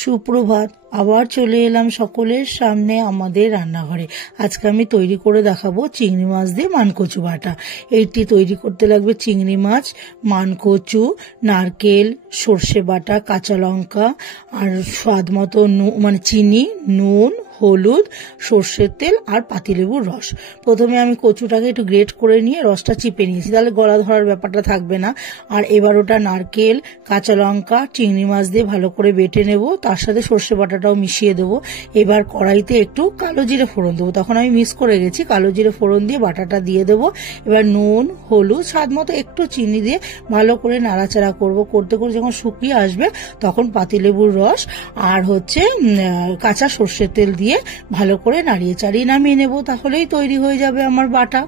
সুপ্রভাত। আবার চলে এলাম সকলের সামনে আমাদের রান্নাঘরে। আজকে আমি তৈরি করে দেখাবো চিংড়ি মাছ দিয়ে মানকচু বাটা। এইটি তৈরি করতে লাগবে চিংড়ি মাছ, মানকচু, নারকেল, সর্ষে বাটা, কাঁচা লঙ্কা আর স্বাদ মতো চিনি, নুন, হলুদ, সর্ষের তেল আর পাতিলেবুর রস। প্রথমে আমি কচুটাকে একটু গ্রেট করে নিয়ে রসটা চিপে নিয়েছি, তাহলে গলা ধরার ব্যাপারটা থাকবে না। আর এবার ওটা নারকেল, কাঁচা লঙ্কা, চিংড়ি মাছ দিয়ে ভালো করে বেটে নেব, তার সাথে সর্ষে বাটাটাও মিশিয়ে দেবো। এবার কড়াইতে একটু কালো জিরে ফোড়ন দেবো, তখন আমি মিক্স করে গেছি। কালো জিরে ফোড়ন দিয়ে বাটাটা দিয়ে দেবো। এবার নুন, হলুদ, স্বাদ মতো একটু চিনি দিয়ে ভালো করে নাড়াচাড়া করবো। করতে করে যখন শুকিয়ে আসবে তখন পাতিলেবুর রস আর কাঁচা সর্ষের তেল দিয়ে ভালো করে নাড়িয়ে চাড়িয়ে নামিয়ে নেব। তাহলেই তৈরি হয়ে যাবে আমার বাটা।